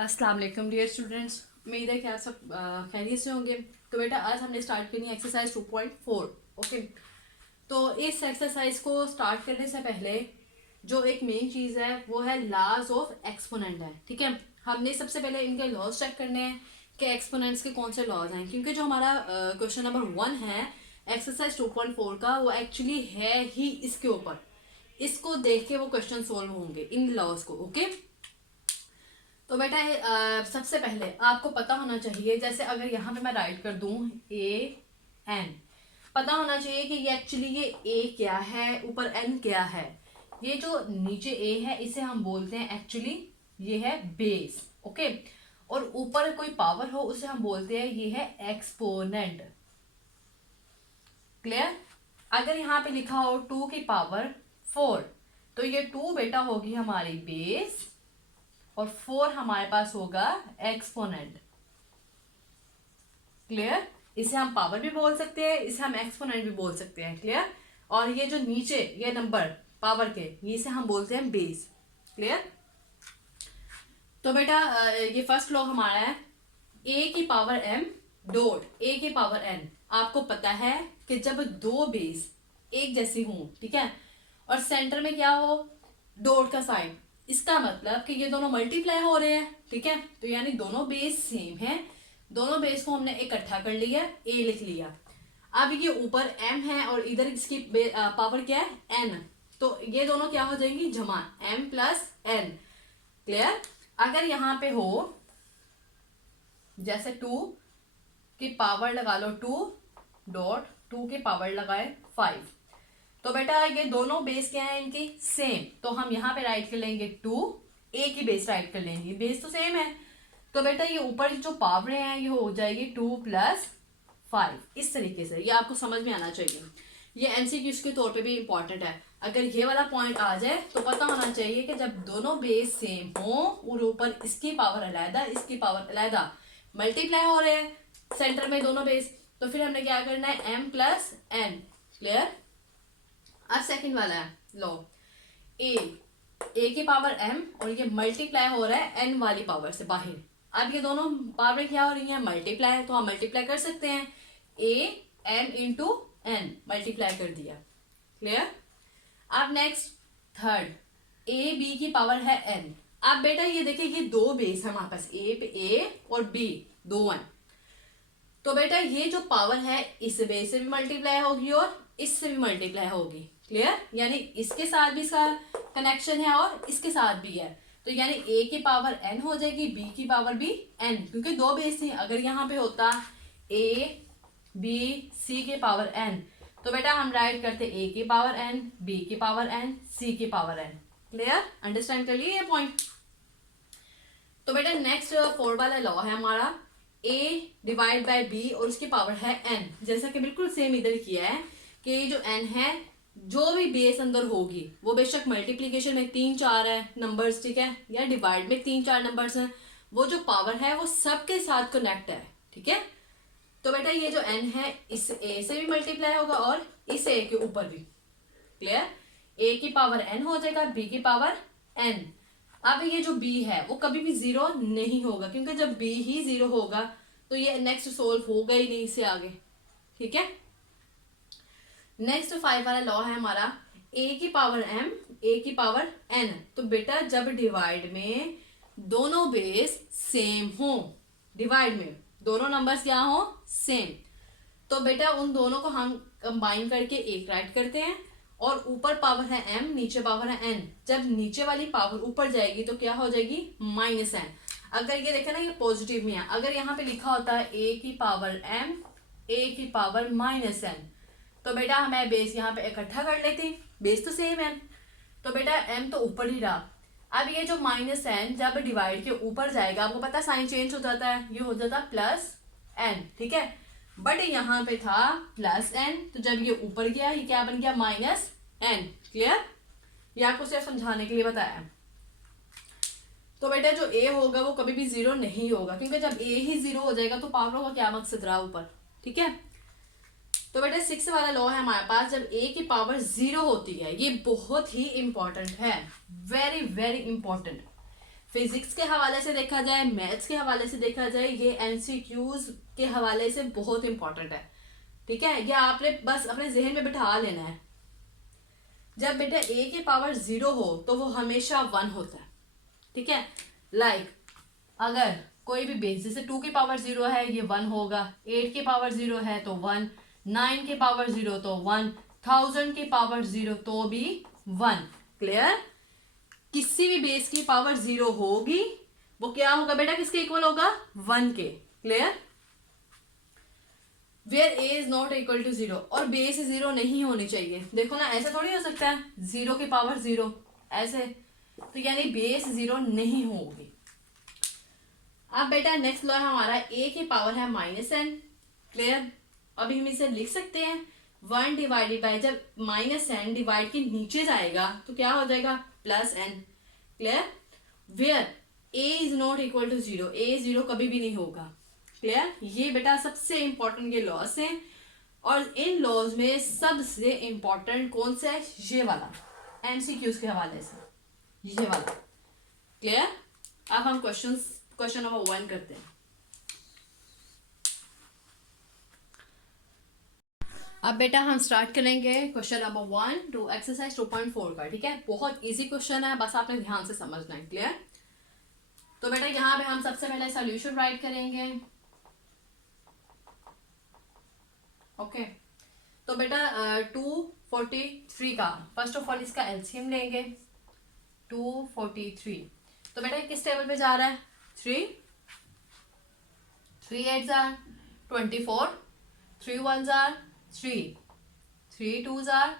अस्सलाम वालेकुम dear students, उम्मीद है कि आप सब खैरियत से होंगे। तो बेटा आज हमने स्टार्ट करनी है एक्सरसाइज 2.4। ओके, तो इस एक्सरसाइज को स्टार्ट करने से पहले जो एक मेन चीज़ है वो है लॉज ऑफ एक्सपोनेंट है। ठीक है, हमने सबसे पहले इनके लॉज चेक करने हैं कि एक्सपोनेंट्स के कौन से लॉज हैं, क्योंकि जो हमारा क्वेश्चन नंबर 1 है एक्सरसाइज 2.4 का वो एक्चुअली है ही इसके ऊपर। इसको देख के वो क्वेश्चन सोल्व होंगे इन लॉज को। ओके, तो बेटा सबसे पहले आपको पता होना चाहिए, जैसे अगर यहाँ पे मैं राइट कर दूं ए एन, पता होना चाहिए कि ये एक्चुअली ये ए क्या है, ऊपर एन क्या है। ये जो नीचे ए है इसे हम बोलते हैं एक्चुअली ये है बेस। ओके, और ऊपर कोई पावर हो उसे हम बोलते हैं ये है एक्सपोनेंट। क्लियर? अगर यहाँ पे लिखा हो 2 की पावर 4 तो ये 2 बेटा होगी हमारी बेस और 4 हमारे पास होगा एक्सपोनेंट। क्लियर? इसे हम पावर भी बोल सकते हैं, इसे हम एक्सपोनेंट भी बोल सकते हैं। क्लियर? और ये जो नीचे ये नंबर पावर के ये इसे हम बोलते हैं बेस। क्लियर? तो बेटा ये फर्स्ट लॉ हमारा है ए की पावर एम डॉट ए की पावर एन। आपको पता है कि जब दो बेस एक जैसी हों, ठीक है, और सेंटर में क्या हो डॉट का साइन, इसका मतलब कि ये दोनों मल्टीप्लाई हो रहे हैं। ठीक है, तो यानी दोनों बेस सेम है, दोनों बेस को हमने इकट्ठा कर लिया, ए लिख लिया। अब ये ऊपर m है और इधर इसकी पावर क्या है n, तो ये दोनों क्या हो जाएंगी जमा, m प्लस n। क्लियर? अगर यहाँ पे हो जैसे 2 की पावर लगा लो 2 डॉट 2 की पावर लगाए 5, तो बेटा ये दोनों बेस क्या है इनकी सेम, तो हम यहाँ पे राइट कर लेंगे 2, ए की बेस राइट कर लेंगे, बेस तो सेम है। तो बेटा ये ऊपर जो पावर हैं ये हो जाएगी 2 प्लस 5। इस तरीके से ये आपको समझ में आना चाहिए। ये एमसीक्यूज के तौर पे भी इंपॉर्टेंट है। अगर ये वाला पॉइंट आ जाए तो पता होना चाहिए कि जब दोनों बेस सेम हो और ऊपर इसकी पावर अलहदा इसकी पावर अलहदा मल्टीप्लाई हो रहे हैं सेंटर में दोनों बेस, तो फिर हमने क्या करना है m प्लस n। क्लियर? अब सेकंड वाला है लो ए की पावर m और ये मल्टीप्लाई हो रहा है n वाली पावर से बाहर। अब ये दोनों पावर क्या हो रही है मल्टीप्लाई, तो हम मल्टीप्लाई कर सकते हैं, a n into n multiply कर दिया। क्लियर? अब नेक्स्ट थर्ड ए बी की पावर है n। अब बेटा ये देखिए ये दो बेस है हमारे पास, ए पे ए और बी दो 1, तो बेटा ये जो पावर है इस बेस से भी मल्टीप्लाई होगी और इससे भी मल्टीप्लाई होगी। क्लियर? यानी इसके साथ भी इसका कनेक्शन है और इसके साथ भी है, तो यानी a की पावर n हो जाएगी, b की पावर भी n, क्योंकि दो बेस थी। अगर यहाँ पे होता a b c की पावर n तो बेटा हम राइट करते a की पावर n, b की पावर n, c की पावर n। क्लियर? अंडरस्टैंड कर लिए ये पॉइंट? तो बेटा नेक्स्ट 4 वाला लॉ है हमारा a डिवाइड बाय b और उसकी पावर है n, जैसा कि बिल्कुल सेम इधर किया है कि ये जो n है जो भी बेस अंदर होगी वो बेशक मल्टीप्लीकेशन में 3-4 है नंबर्स, ठीक है, या डिवाइड में 3-4 नंबर्स हैं, वो जो पावर है वो सबके साथ कनेक्ट है। ठीक है, तो बेटा ये जो n है इस a से भी मल्टीप्लाई होगा और इस a के ऊपर भी। क्लियर? a की पावर n हो जाएगा, b की पावर n। अब ये जो b है वो कभी भी जीरो नहीं होगा, क्योंकि जब b ही जीरो होगा तो ये नेक्स्ट सोल्व होगा ही नहीं इससे आगे। ठीक है, नेक्स्ट 5 वाला लॉ है हमारा a की पावर m a की पावर n। तो बेटा जब डिवाइड में दोनों बेस सेम हो, डिवाइड में दोनों नंबर्स क्या हो सेम, तो बेटा उन दोनों को हम कंबाइन करके एक राइट करते हैं और ऊपर पावर है m नीचे पावर है n। जब नीचे वाली पावर ऊपर जाएगी तो क्या हो जाएगी माइनस n। अगर ये देखे ना ये पॉजिटिव में है, अगर यहाँ पे लिखा होता है a की पावर m a की पावर माइनस n तो बेटा हमें बेस यहाँ पे इकट्ठा कर लेती, बेस तो सेम है, तो बेटा m तो ऊपर ही रहा। अब ये जो माइनस n जब डिवाइड के ऊपर जाएगा आपको पता साइन चेंज हो जाता है, ये हो जाता प्लस n। ठीक है, बट यहाँ पे था प्लस n, तो जब ये ऊपर गया ये क्या बन गया माइनस n। क्लियर? ये आपको सिर्फ समझाने के लिए बताया। तो बेटा जो a होगा वो कभी भी जीरो नहीं होगा, क्योंकि जब a ही जीरो हो जाएगा तो पावरों का क्या मकसद रहा ऊपर। ठीक है, तो बेटा 6 वाला लॉ है हमारे पास, जब a की पावर 0 होती है, ये बहुत ही इंपॉर्टेंट है, वेरी वेरी इंपॉर्टेंट। फिजिक्स के हवाले से देखा जाए, मैथ्स के हवाले से देखा जाए, ये एमसीक्यूज के हवाले से बहुत इंपॉर्टेंट है। ठीक है, ये आपने बस अपने जहन में बिठा लेना है। जब बेटा a की पावर 0 हो तो वो हमेशा 1 होता है। ठीक है, अगर कोई भी बेस, जैसे 2 की पावर 0 है ये 1 होगा, 8 की पावर 0 है तो 1, 9 की पावर 0 तो 1, 1000 की पावर 0 तो भी 1। क्लियर? किसी भी बेस की पावर 0 होगी वो क्या होगा बेटा, किसके इक्वल होगा, 1 के। Clear? Where A is not equal to 0, और बेस 0 नहीं होनी चाहिए। देखो ना, ऐसा थोड़ी हो सकता है 0 की पावर 0 ऐसे, तो यानी बेस 0 नहीं होगी। अब बेटा नेक्स्ट लॉ हमारा a की पावर है -n। क्लियर? अभी हम इसे लिख सकते हैं 1 डिवाइडेड बाय, जब -n डिवाइड के नीचे जाएगा तो क्या हो जाएगा, +n। Clear? Where a is not equal to 0, a 0 कभी भी नहीं होगा। क्लियर? ये बेटा सबसे इंपॉर्टेंट ये लॉस है, और इन लॉज में सबसे इंपॉर्टेंट कौन सा है, ये वाला, एमसीक्यूज के हवाले से ये वाला। क्लियर? अब हम क्वेश्चन नंबर 1 करते हैं। अब बेटा हम स्टार्ट करेंगे क्वेश्चन नंबर 1 टू एक्सरसाइज 2.4 का। ठीक है, बहुत इजी क्वेश्चन है, बस आपने ध्यान से समझना है। क्लियर? तो बेटा यहाँ पे हम सबसे पहले सॉल्यूशन राइट करेंगे। ओके, तो बेटा 243 का फर्स्ट ऑफ ऑल इसका एलसीएम लेंगे। 243, तो बेटा किस टेबल पे जा रहा है, 3 8 जार 24, 3 1 जार 3, 3 2 जार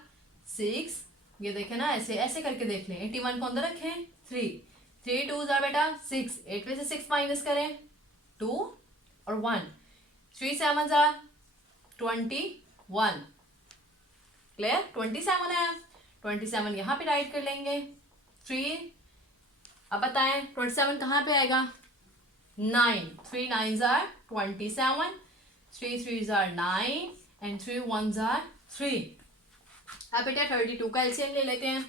6। ये देखे ना, ऐसे ऐसे करके देख लें। 81 को अंदर रखें, 3 2 जार बेटा 6, 8 में से 6 माइनस करें 2 और 1, 3 7 जार 21। क्लियर? 27 है, 27 यहाँ पे राइट कर लेंगे 3। अब बताएं 27 कहाँ पे आएगा, 9, 3 9s are 27, 3 3s are 9 and 3 1s are 3। अब बेटा 32 का एलसीएम ले लेते हैं।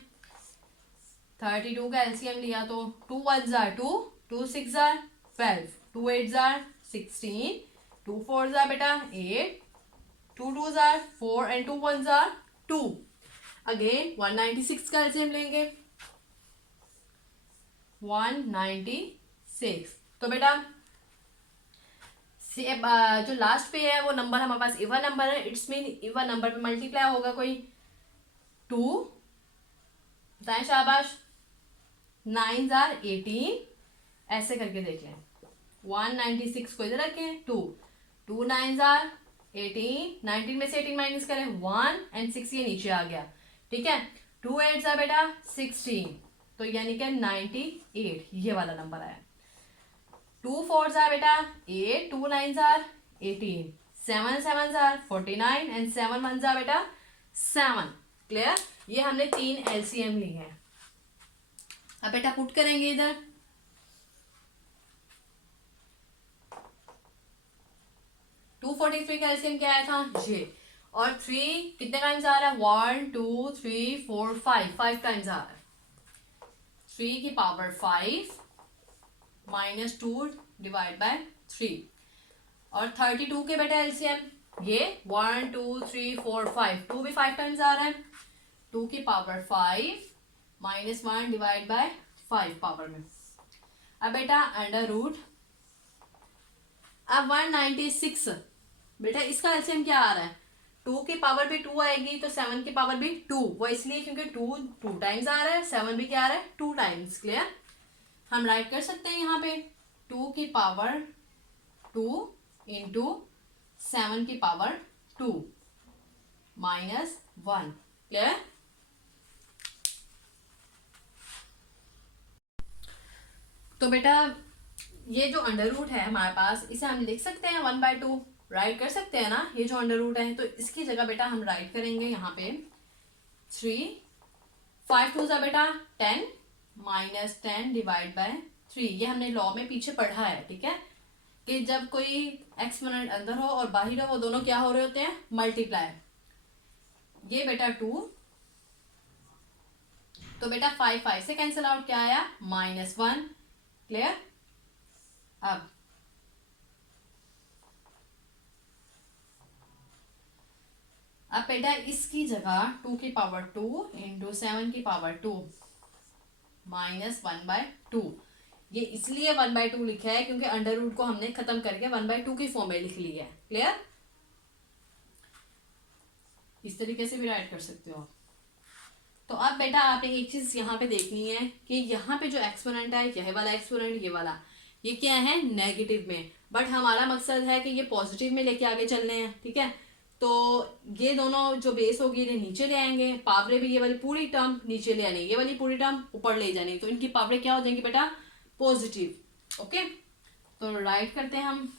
32 का एलसीएम लिया तो 2 1s are 2, 2 6s are 12, 2 8s are 16, 2 4s are बेटा 8, 2 2s are 4 and 2 1s are 2। Again 196 का एलसीएम लेंगे, 196। तो बेटा जो लास्ट पे है वो नंबर हमारे पास इवन नंबर है, इट्स मीन इवन नंबर पे मल्टीप्लाई होगा कोई 2। बताएं शाबाश, 9s are 18, ऐसे करके देख लें। 196 को इधर रखें, 2 2 9s are 18, 19 में से 18 माइनस करें 1 एंड 6 ये नीचे आ गया। ठीक है, 2 8s are बेटा 16, तो यानी कि 98 ये वाला नंबर आया। 2 4s are बेटा 8, 2 9s are 18, 7 7s are 49 and 7 1s are बेटा 7। क्लियर? ये हमने 3 एलसीएम ली है। अब बेटा पुट करेंगे इधर, टू 43 का एलसीएम क्या आया था, ये, और 3 कितने टाइम्स आ रहा है, 1 2 3 4 5 टाइम्स आ रहा है। 3 की पावर 5 -2 डिवाइड बाय 3, और 32 के बेटा एलसीएम ये 1 2 3 4 5, 2 भी 5 टाइम्स आ रहा है। 2 की पावर 5 -1 डिवाइड बाय 5 पावर में। अब बेटा अंडर रूट, अब 196 बेटा इसका एलसीएम क्या आ रहा है, 2 की पावर भी 2 आएगी तो 7 की पावर भी 2, वो इसलिए क्योंकि 2 टाइम्स आ रहा है, 7 भी क्या आ रहा है, 2 टाइम्स। क्लियर? हम राइट कर सकते हैं यहाँ पे 2 की पावर 2 इंटू 7 की पावर 2 -1। क्लियर? तो बेटा ये जो अंडर रूट है हमारे पास, इसे हम लिख सकते हैं 1/2, राइट कर सकते हैं ना। ये जो अंडर रूट है तो इसकी जगह बेटा हम राइट करेंगे यहाँ पे 3, 5 2 बेटा 10 -10 डिवाइड बाय 3। ये हमने लॉ में पीछे पढ़ा है। ठीक है, कि जब कोई एक्सपोनेंट अंदर हो और बाहर हो वो दोनों क्या हो रहे होते हैं, मल्टीप्लाई। ये बेटा 2, तो बेटा 5 5 से कैंसिल आउट क्या आया, -1, क्लियर। अब बेटा इसकी जगह 2 की पावर 2 इंटू 7 की पावर 2 माइनस 1/2। ये इसलिए 1/2 लिखा है क्योंकि अंडर रूट को हमने खत्म करके 1/2 की फॉर्म में लिख ली है। क्लियर। इस तरीके से भी राइट कर सकते हो। तो अब बेटा आपने एक चीज यहाँ पे देखनी है कि यहाँ पे जो एक्सपोनेंट है, यह वाला एक्सपोनेंट, ये वाला, ये क्या है, नेगेटिव में, बट हमारा मकसद है कि ये पॉजिटिव में लेके आगे चलने हैं। ठीक है, तो ये दोनों जो बेस होगी इन्हें नीचे ले आएंगे, पावरे भी ये वाली पूरी टर्म नीचे ले आनी, ये वाली पूरी टर्म ऊपर ले जानी, तो इनकी पावरे क्या हो जाएंगी बेटा, पॉजिटिव। ओके, तो राइट करते हैं हम।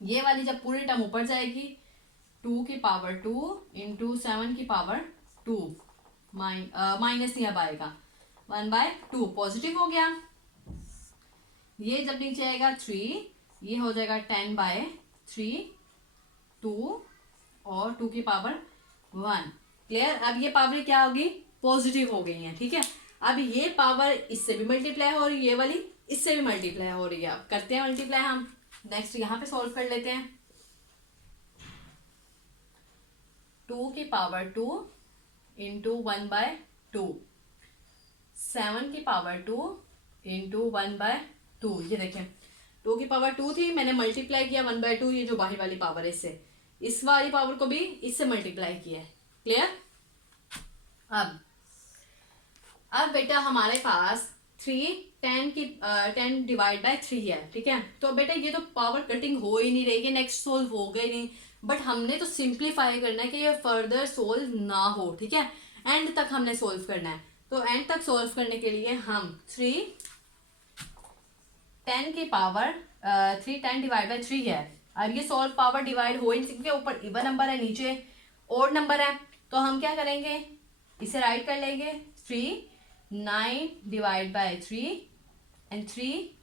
ये वाली जब पूरी टर्म ऊपर जाएगी 2 की पावर 2 इंटू 7 की पावर 2 माइनस नहीं अब आएगा 1/2, पॉजिटिव हो गया। ये जब नीचे आएगा 3, ये हो जाएगा 10/3 2 और 2 की पावर 1। क्लियर। अब ये पावर क्या होगी, पॉजिटिव हो गई है। ठीक है, अब ये पावर इससे भी मल्टीप्लाई हो रही है, ये वाली इससे भी मल्टीप्लाई हो रही है। अब करते हैं मल्टीप्लाई हम। नेक्स्ट यहाँ पे सॉल्व कर लेते हैं। 2 की पावर 2 इंटू 1/2, 7 की पावर 2 इंटू 1/2। ये देखें 2 की पावर 2 थी, मैंने मल्टीप्लाई किया 1/2, ये जो बाहर वाली पावर है इससे, इस वाली पावर को भी इससे मल्टीप्लाई किया है। क्लियर। अब बेटा हमारे पास 10 डिवाइड बाय 3 है। ठीक है, तो बेटा ये तो पावर कटिंग हो ही नहीं रही है, नेक्स्ट सोल्व हो गई नहीं, बट हमने तो सिंप्लीफाई करना है कि ये फर्दर सोल्व ना हो। ठीक है, एंड तक हमने सोल्व करना है। तो एंड तक सोल्व करने के लिए हम 10 की पावर 10 डिवाइड बाय 3 है। अब ये सोल्व पावर डिवाइड हो ही नहीं, क्योंकि ऊपर इवन नंबर है, नीचे ओड नंबर है, तो हम क्या करेंगे, इसे राइट कर लेंगे 9 divide by 3 and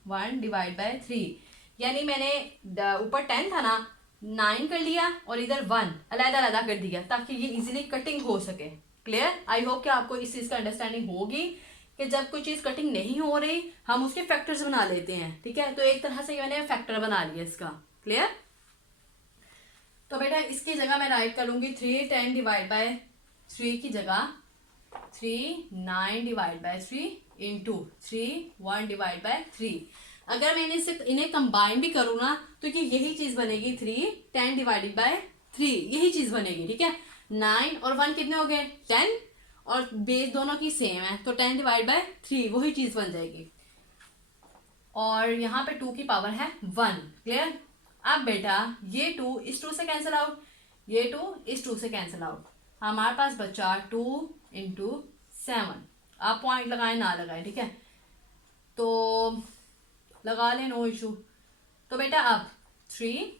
1 divide by 3। यानी मैंने ऊपर 10 था ना, 9 कर लिया और इधर 1 अलग अलग कर दिया ताकि ये इजीली कटिंग हो सके। क्लियर। आई होप कि आपको इस चीज का अंडरस्टैंडिंग होगी कि जब कोई चीज कटिंग नहीं हो रही हम उसके फैक्टर्स बना लेते हैं। ठीक है, तो एक तरह से मैंने फैक्टर बना लिया इसका। क्लियर। तो बेटा इसकी जगह मैं राइट करूंगी 10 डिवाइड बाय 3 की जगह 9 divide by 3 into 1 divide by 3। अगर मैंने इन्हें कंबाइन भी करूँ ना तो ये यही चीज बनेगी 10 डिवाइडेड बाय 3, यही चीज बनेगी। ठीक है, 9 और 1 कितने हो गए, 10, और बेस दोनों की सेम है, तो 10 डिवाइड बाय 3 वही चीज बन जाएगी। और यहाँ पे 2 की पावर है 1। क्लियर। अब बेटा ये 2 इस 2 से कैंसिल आउट, ये 2 इस 2 से कैंसिल आउट, हमारे पास बचा 2 इंटू 7। आप पॉइंट लगाए ना लगाए, ठीक है, तो लगा ले, नो इशू। तो बेटा अब 3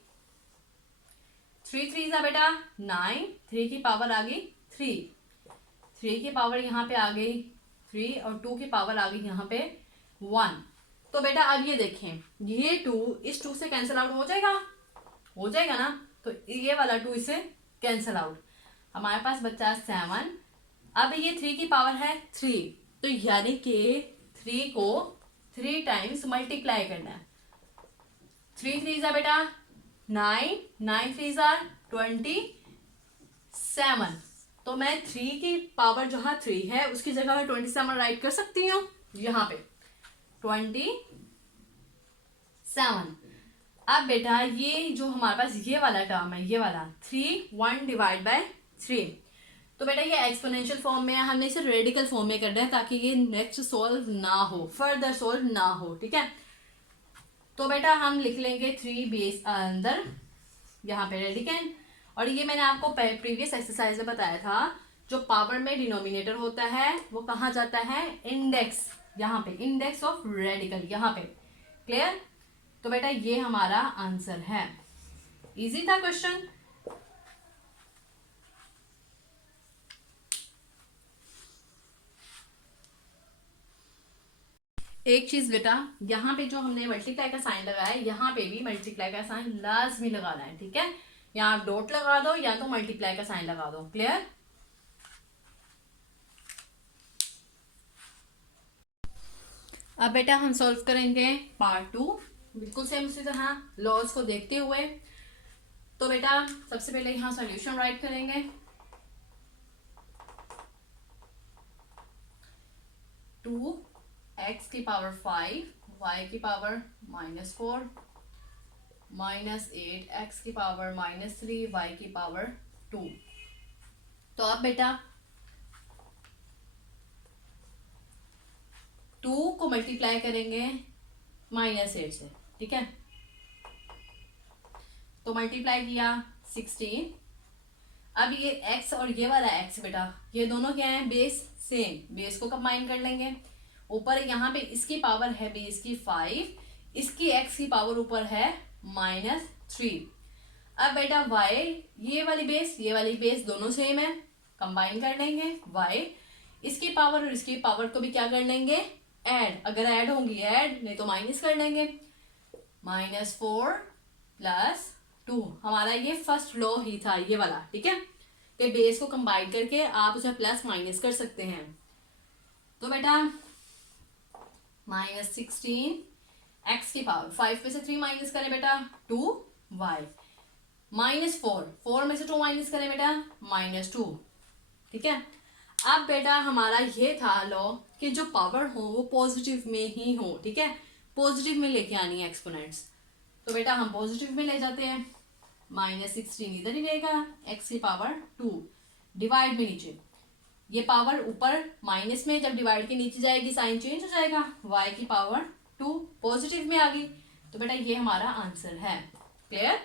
3 था बेटा 9, 3 की पावर आ गई 3 की पावर यहाँ पे आ गई 3 और 2 की पावर आ गई यहाँ पे 1। तो बेटा अब ये देखें, ये 2 इस 2 से कैंसिल आउट हो जाएगा ना, तो ये वाला 2 इससे कैंसिल आउट, हमारे पास बचा 7। अब ये 3 की पावर है 3, तो यानी कि 3 को 3 टाइम्स मल्टीप्लाई करना है। 3 3 जा बेटा 9, 9 3 जा 27। तो मैं 3 की पावर जहां 3 है उसकी जगह मैं 27 राइट कर सकती हूँ, यहाँ पे 27। अब बेटा ये जो हमारे पास ये वाला टर्म है, ये वाला 1 डिवाइड बाय 3, तो बेटा ये एक्सपोनेंशियल फॉर्म में है, हमने इसे रेडिकल फॉर्म में करना है ताकि ये नेक्स्ट सोल्व ना हो, फर्दर सोल्व ना हो। ठीक है, तो बेटा हम लिख लेंगे 3 बेस अंदर, यहाँ पे रेडिकल। और ये मैंने आपको प्रीवियस एक्सरसाइज में बताया था, जो पावर में डिनोमिनेटर होता है वो कहाँ जाता है, इंडेक्स, यहाँ पे इंडेक्स ऑफ रेडिकल, यहाँ पे। क्लियर। तो बेटा ये हमारा आंसर है। इजी था क्वेश्चन। एक चीज बेटा, यहाँ पे जो हमने मल्टीप्लाई का साइन लगाया है, यहाँ पे भी मल्टीप्लाई का साइन लाजमी लगाना है। ठीक है, यहाँ आप डॉट लगा दो या तो मल्टीप्लाई का साइन लगा दो। क्लियर। अब बेटा हम सॉल्व करेंगे पार्ट 2, बिल्कुल सेम उसी तरह लॉज को देखते हुए। तो बेटा सबसे पहले यहाँ सॉल्यूशन राइट करेंगे। 2x की पावर 5 y की पावर -4 -8x की पावर -3 y की पावर 2। तो अब बेटा 2 को मल्टीप्लाई करेंगे -8 से, ठीक है। तो मल्टीप्लाई किया 16। अब ये x और ये वाला x बेटा ये दोनों क्या है, बेस सेम, बेस को कंबाइन कर लेंगे। ऊपर यहाँ पे इसकी पावर है बेस की 5, इसकी x की पावर ऊपर है -3। अब बेटा y ये वाली बेस दोनों सेम है, कंबाइन कर लेंगे। y इसकी पावर और इसकी पावर को भी क्या कर लेंगे, ऐड, अगर ऐड होंगी ऐड, नहीं तो माइनस कर लेंगे। -4 + 2 हमारा ये फर्स्ट लॉ ही था ये वाला, ठीक है, कि बेस को कंबाइन करके आप उसे प्लस माइनस कर सकते हैं। तो बेटा -16 x की पावर 5 में से 3 माइनस करें बेटा 2y, -4 में से 2 माइनस करें बेटा -2, ठीक है। अब बेटा हमारा ये था लॉ कि जो पावर हो वो पॉजिटिव में ही हो, ठीक है, पॉजिटिव में लेके आनी है एक्सपोनेंट्स। तो बेटा हम पॉजिटिव में ले जाते हैं, -16 इधर ही रहेगा, x की पावर 2 डिवाइड में नीचे, ये पावर ऊपर माइनस में जब डिवाइड के नीचे जाएगी साइन चेंज हो जाएगा, y की पावर 2 पॉजिटिव में आ गई। तो बेटा ये हमारा आंसर है। क्लियर?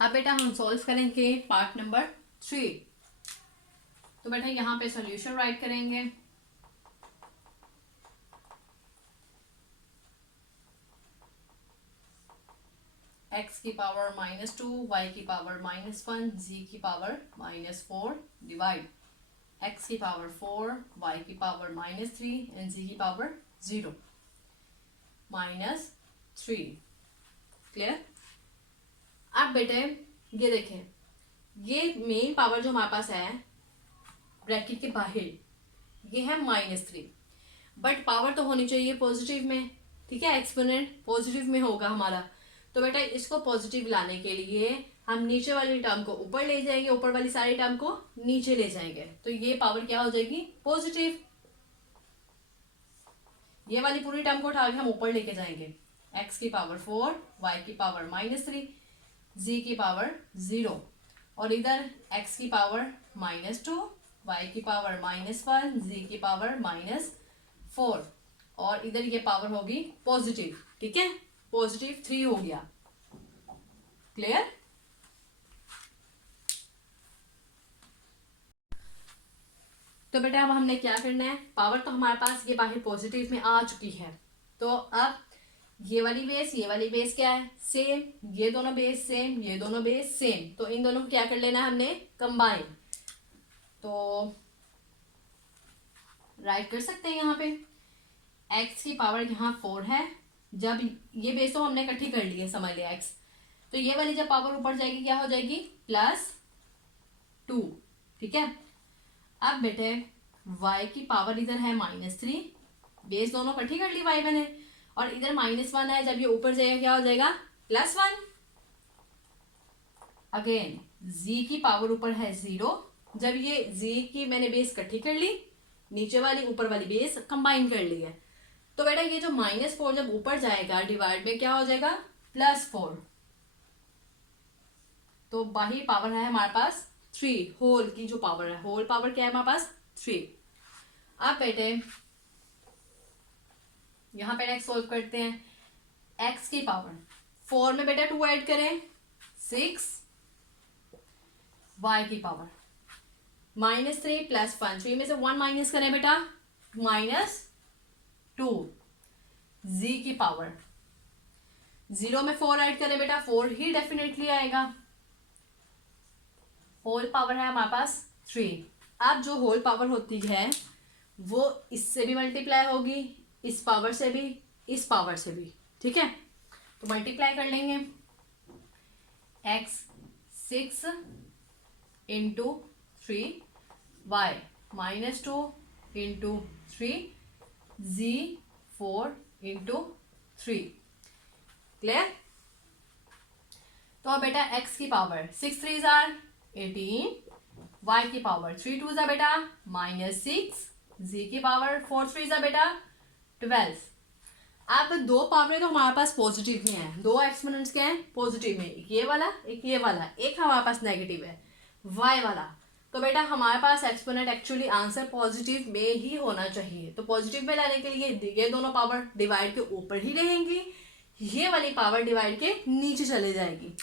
अब बेटा हम सॉल्व करेंगे पार्ट नंबर 3। तो बेटा यहाँ पे सॉल्यूशन राइट करेंगे। x की पावर -2, y की पावर -1, z की पावर -4 डिवाइड x की पावर 4, y की पावर -3 एंड z की पावर 0 -3। क्लियर? अब बेटे ये देखें, ये मेन पावर जो हमारे पास है ब्रैकेट के बाहर ये है -3, बट पावर तो होनी चाहिए पॉजिटिव में, ठीक है, एक्सपोनेंट पॉजिटिव में होगा हमारा। तो बेटा इसको पॉजिटिव लाने के लिए हम नीचे वाली टर्म को ऊपर ले जाएंगे, ऊपर वाली सारी टर्म को नीचे ले जाएंगे, तो ये पावर क्या हो जाएगी, पॉजिटिव। ये वाली पूरी टर्म को उठा के हम ऊपर लेके जाएंगे, x की पावर 4, y की पावर -3, z की पावर 0, और इधर x की पावर -2, y की पावर -1, z की पावर -4, और इधर ये पावर होगी पॉजिटिव, ठीक है, पॉजिटिव 3 हो गया। क्लियर? तो बेटा अब हमने क्या करना है, पावर तो हमारे पास ये बाहर पॉजिटिव में आ चुकी है, तो अब ये वाली बेस क्या है, सेम, ये दोनों बेस सेम, ये दोनों बेस सेम, तो इन दोनों को क्या कर लेना है हमने, कंबाइन। तो राइट कर सकते हैं यहाँ पे x की पावर यहाँ 4 है, जब ये बेस तो हमने इकट्ठी कर ली है, समझ लिया x, तो ये वाली जब पावर ऊपर जाएगी क्या हो जाएगी, +2, ठीक है। अब बेटे y की पावर इधर है -3, बेस दोनों इकट्ठी कर ली y मैंने, और इधर -1 है, जब ये ऊपर जाएगा क्या हो जाएगा, +1। अगेन z की पावर ऊपर है 0, जब ये z की मैंने बेस इकट्ठी कर ली, नीचे वाली ऊपर वाली बेस कंबाइन कर ली है, तो बेटा ये जो -4 जब ऊपर जाएगा डिवाइड में क्या हो जाएगा, +4, तो बाहरी पावर है हमारे पास 3, होल की जो पावर है, होल पावर क्या है हमारे पास 3। अब बेटे यहां पे नेक्स्ट सोल्व करते हैं, x की पावर 4 में बेटा 2 ऐड करें 6, y की पावर -3 + 1, 3 में से 1 माइनस करें बेटा -2, z की पावर 0 में 4 ऐड करें बेटा 4 ही डेफिनेटली आएगा, होल पावर है हमारे पास 3। अब जो होल पावर होती है वो इससे भी मल्टीप्लाई होगी, इस पावर से भी, इस पावर से भी, ठीक है, तो मल्टीप्लाई कर लेंगे। x 6 into 3, y -2 into 3, z 4 into 3। Clear? तो अब बेटा x की पावर 6 3 जार 18, y की पावर 3 2 जार बेटा -6, z की पावर 4 3 जार बेटा 12। अब दो पावरें तो हमारे पास पॉजिटिव में है, दो एक्सपोनेंट्स क्या है पॉजिटिव में, एक ये वाला एक ये वाला, एक हमारे पास नेगेटिव है y वाला। तो बेटा हमारे पास एक्सपोनेंट एक्चुअली आंसर पॉजिटिव में ही होना चाहिए, तो पॉजिटिव में लाने के लिए ये दोनों पावर डिवाइड के ऊपर ही रहेंगी, ये वाली पावर डिवाइड के नीचे चले जाएगी।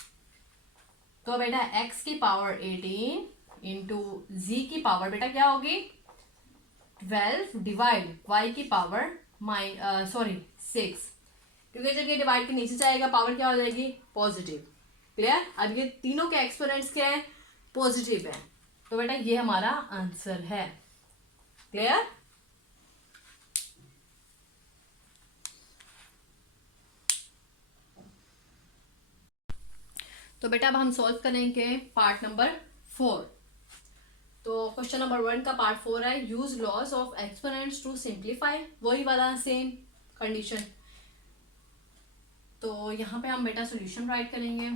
तो बेटा x की पावर 18 इंटू z की पावर बेटा क्या होगी 12 डिवाइड y की पावर 6, क्योंकि जब ये डिवाइड के नीचे जाएगा पावर क्या हो जाएगी पॉजिटिव। क्लियर? अब ये तीनों के एक्सपोनेंट्स क्या है पॉजिटिव है, तो बेटा ये हमारा आंसर है। क्लियर? तो बेटा अब हम सॉल्व करेंगे पार्ट नंबर 4। तो क्वेश्चन नंबर 1 का पार्ट 4 है, use laws of exponents to simplify, वही वाला सेम कंडीशन। तो यहाँ पे हम बेटा सॉल्यूशन राइट करेंगे।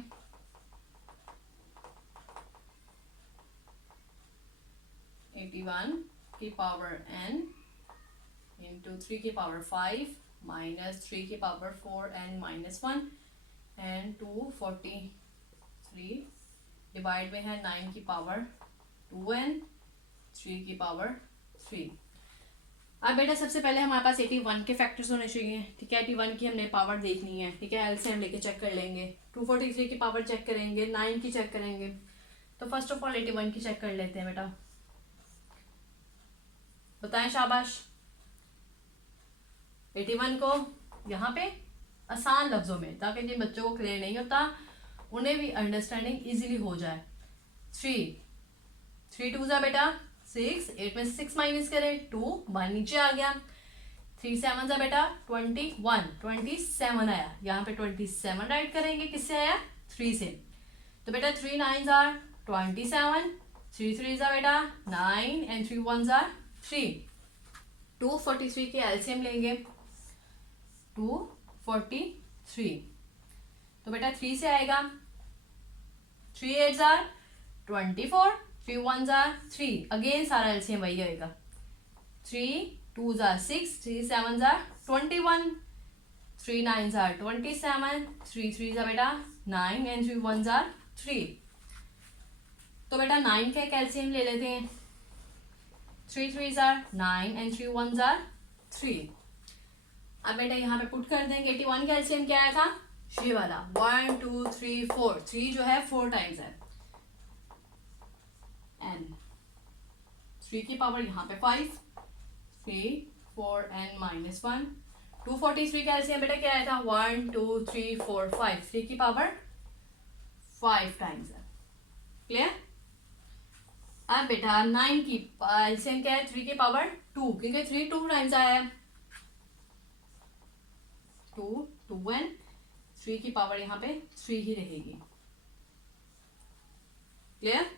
की पावर n इंटू 3 की पावर 5 माइनस 3 की पावर 4n -1 एंड 243 डिवाइड में है 9 की पावर 2n 3 की पावर 3। अब बेटा सबसे पहले हमारे पास 81 के फैक्टर्स होने चाहिए, ठीक है। 81 की हमने पावर देखनी है, ठीक है। एलसीएम लेके चेक कर लेंगे, 243 की पावर चेक करेंगे, 9 की चेक करेंगे। तो फर्स्ट ऑफ ऑल 81 की चेक कर लेते हैं बेटा, बताएं शाबाश। 81 को यहाँ पे आसान लफ्जों में, ताकि जिन बच्चों को क्लियर नहीं होता उन्हें भी अंडरस्टैंडिंग इजीली हो जाए। 3 2 जा बेटा 6, 8 में 6 माइनस करें 2, 1 नीचे आ गया। 3 7 जा बेटा 21, 27 आया, यहाँ पे 27 राइट करेंगे, किससे आया 3 से। तो बेटा 3 9 जा 27, 3 3 जा बेटा 9 एंड 3 1 जा 3। 243 के एलसीएम लेंगे, 243। तो बेटा 3 से आएगा 3 8 जा 24, 3 1 जा 3, अगेन सारा एलसीएम वही आएगा। 3 2 जा 6, 3 7 जा 21, 3 9 जा 27, 3 3 जा बेटा 9 एंड 3 1 जा 3। तो बेटा 9 का एक एलसीएम ले लेते हैं, 3 3 जा 9 एंड 3 1 जा 3। अब बेटा यहाँ पे पुट कर देंगे। 81 का एलसीएम क्या आया था, ये वाला 1 2 3 4, 3 जो है 4 टाइम्स है, n 3 की पावर यहाँ पे 5, 3 4 n -1। 243 का एलसीएम बेटा क्या आया था 1 2 3 4 5, 3 की पावर 5 टाइम्स है। क्लियर? अब बेटा 9 की एलसीएम क्या है 3 की पावर 2, क्योंकि 3 2 टाइम्स आया है, 2 2n, 3 की पावर यहाँ पे 3 ही रहेगी। क्लियर?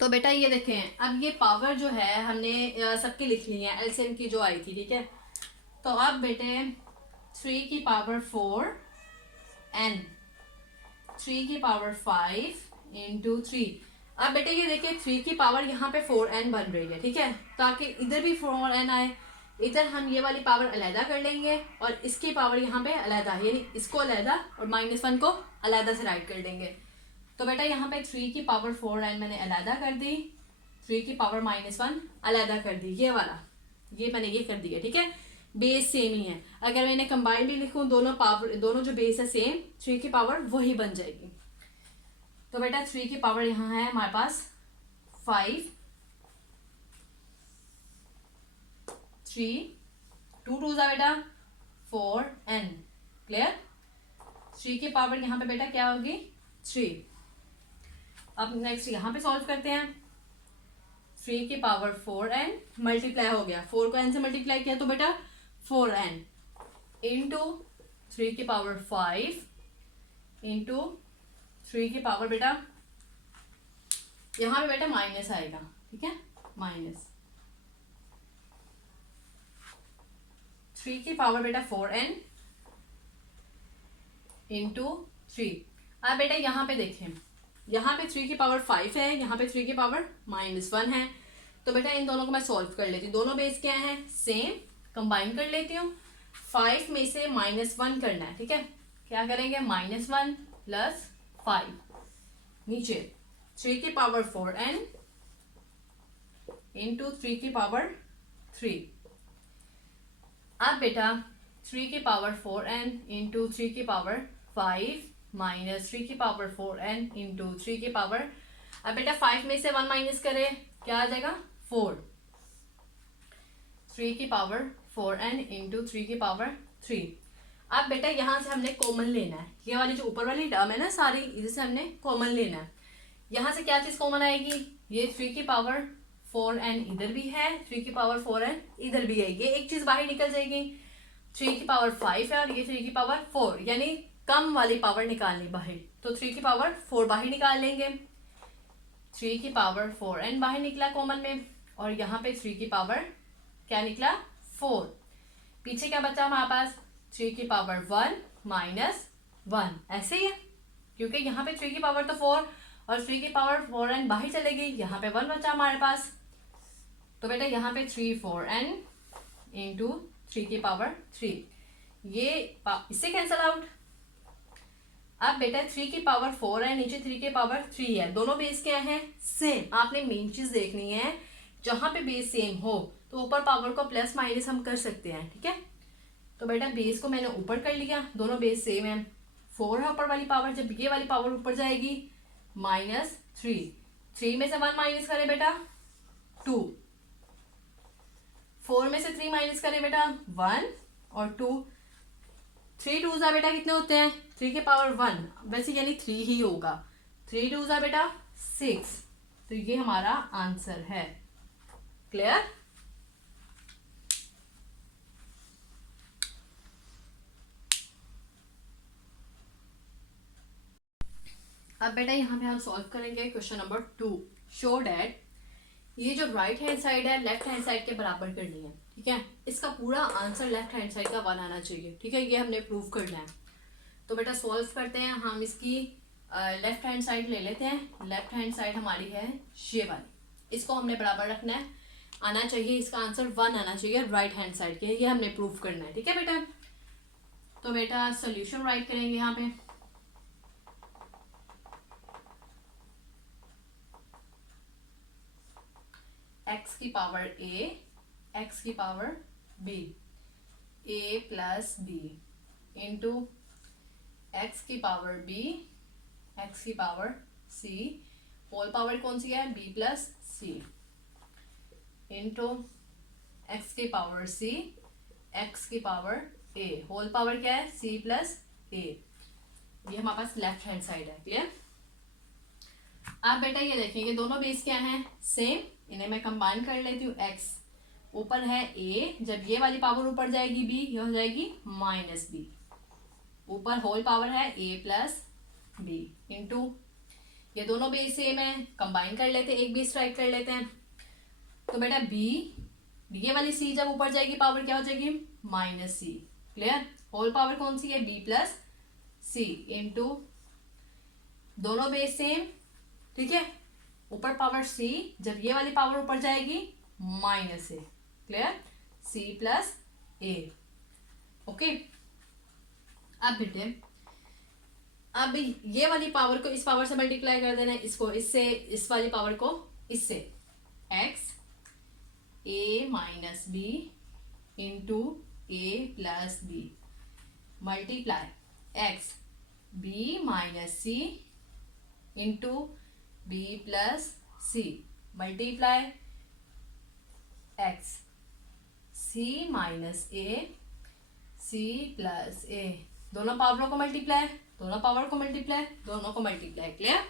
तो बेटा ये देखें, अब ये पावर जो है हमने सबकी लिख ली है, एलसीएम की जो आई थी, ठीक है। तो अब बेटे 3 की पावर 4 n, 3 की पावर 5 इंटू 3। अब बेटे ये देखिए 3 की पावर यहाँ पे 4n बन रही है, ठीक है, ताकि इधर भी 4n आए। इधर हम ये वाली पावर अलहदा कर लेंगे और इसकी पावर यहाँ पे अलहदा, यानी इसको अलहदा और -1 को अलहदा से राइट कर देंगे। तो बेटा यहाँ पे 3 की पावर 4n मैंने अलहदा कर दी, 3 की पावर -1 अलहदा कर दी, ये वाला ये मैंने ये कर दिया, ठीक है। बेस सेम ही है, अगर मैंने कंबाइन भी लिखूं दोनों पावर, दोनों जो बेस है सेम, 3 की पावर वही बन जाएगी। तो बेटा 3 की पावर यहाँ है हमारे पास 5, 3 2 2 जा बेटा 4n। क्लियर? 3 की पावर यहाँ पे बेटा क्या होगी 3। अब नेक्स्ट यहाँ पे सॉल्व करते हैं। 3 की पावर 4n मल्टीप्लाई हो गया, 4 को n से मल्टीप्लाई किया तो बेटा 4n इंटू 3 की पावर 5 इंटू 3 की पावर बेटा यहाँ पे बेटा माइनस आएगा, ठीक है, माइनस 3 की पावर बेटा 4n इंटू 3। अब बेटा यहाँ पे देखें, यहाँ पे 3 की पावर 5 है, यहाँ पे 3 की पावर -1 है। तो बेटा इन दोनों को मैं सॉल्व कर लेती हूँ। दोनों बेस क्या है, सेम, कंबाइन कर लेती हूँ। 5 में से -1 करना है, ठीक है। क्या करेंगे, -1 प्लस 5 नीचे 3 की पावर 4n इंटू 3 की पावर 3। अब बेटा 3 की पावर 4n इंटू 3 की पावर 5 माइनस 3 की पावर 4n इंटू 3 की पावर, अब बेटा 5 में से 1 माइनस करें, क्या आ जाएगा 4। 3 की पावर 4n इंटू 3 की पावर 3। अब बेटा यहाँ से हमने कॉमन लेना है, ये वाली जो ऊपर वाली टर्म है ना सारी, इसे हमने कॉमन लेना है। यहाँ से क्या चीज कॉमन आएगी, ये 3 की पावर 4n इधर भी है, 3 की पावर 4n इधर भी है, ये एक चीज बाहर निकल जाएगी। 3 की पावर 5 है और ये 3 की पावर 4, यानी कम वाली पावर निकालनी बाहर, तो 3 की पावर 4 बाहर निकाल लेंगे। 3 की पावर 4n बाहर निकला कॉमन में, और यहाँ पे 3 की पावर क्या निकला 4। पीछे क्या बचा हमारे पास, 3 की पावर 1 माइनस 1, ऐसे ही है, क्योंकि यहाँ पे 3 की पावर तो 4 और 3 की पावर 4n बाहर चलेगी, यहाँ पे 1 बचा हमारे पास। तो बेटा यहाँ पे 3 4n इंटू 3 की पावर 3, ये इससे कैंसल आउट। अब बेटा 3 की पावर 4 है, नीचे 3 की पावर 3 है, दोनों बेस क्या है, सेम। आपने मेन चीज देखनी है, जहां पे बेस सेम हो तो ऊपर पावर को प्लस माइनस हम कर सकते हैं, ठीक है। तो बेटा बेस को मैंने ऊपर कर लिया, दोनों बेस सेम है। 4 है ऊपर वाली पावर, जब ये वाली पावर ऊपर जाएगी -3, 3 में से 1 माइनस करें बेटा 2, 4 में से 3 माइनस करें बेटा 1 और 2, 3 2 जा बेटा कितने होते हैं, 3 के पावर 1, वैसे यानी 3 ही होगा, 3 2 जा बेटा 6। तो ये हमारा आंसर है। क्लियर। अब बेटा यहाँ पे हम सॉल्व करेंगे क्वेश्चन नंबर 2। शो डैट, ये जो राइट हैंड साइड है लेफ्ट हैंड साइड के बराबर करनी है, ठीक है। इसका पूरा आंसर लेफ्ट हैंड साइड का 1 आना चाहिए, ठीक है, ये हमने प्रूव करना है। तो बेटा सॉल्व करते हैं हम, इसकी लेफ्ट हैंड साइड ले लेते हैं। लेफ्ट हैंड साइड हमारी है ये वाली, इसको हमने बराबर रखना है, आना चाहिए इसका आंसर 1 आना चाहिए राइट हैंड साइड के, ये हमने प्रूव करना है, ठीक है बेटा। तो बेटा सोल्यूशन राइट करेंगे यहाँ पे, x की पावर a, x की power b, a plus b into x की पावर b, x की पावर c, होल पावर कौन सी है, b plus c, into x की पावर c, x की पावर a, होल पावर क्या है, c प्लस a। ये हमारे पास लेफ्ट हैंड साइड है, क्लियर। आप बेटा ये देखेंगे दोनों बेस क्या है, सेम, इन्हें मैं कंबाइन कर लेती हूँ। x ऊपर है a, जब ये वाली पावर ऊपर जाएगी b, ये हो जाएगी -b, ऊपर होल पावर है a प्लस b इंटू, ये दोनों बेस सेम है, कंबाइन कर लेते हैं, एक बेस राइट कर लेते हैं। तो बेटा b, ये वाली c जब ऊपर जाएगी पावर क्या हो जाएगी -c, क्लियर। होल पावर कौन सी है, b प्लस c इंटू, दोनों बेस सेम, ठीक है, ऊपर पावर c, जब ये वाली पावर ऊपर जाएगी -a, clear, c plus a, okay. अब बेटे अब ये वाली पावर को इस पावर से मल्टीप्लाई कर देना है, इसको इससे, इस वाली पावर को इससे, x a minus b into a plus b multiply x b minus c into b plus c multiply x c minus a c plus a, दोनों पावरों को मल्टीप्लाई, दोनों पावर को मल्टीप्लाई, दोनों को मल्टीप्लाई, क्लियर।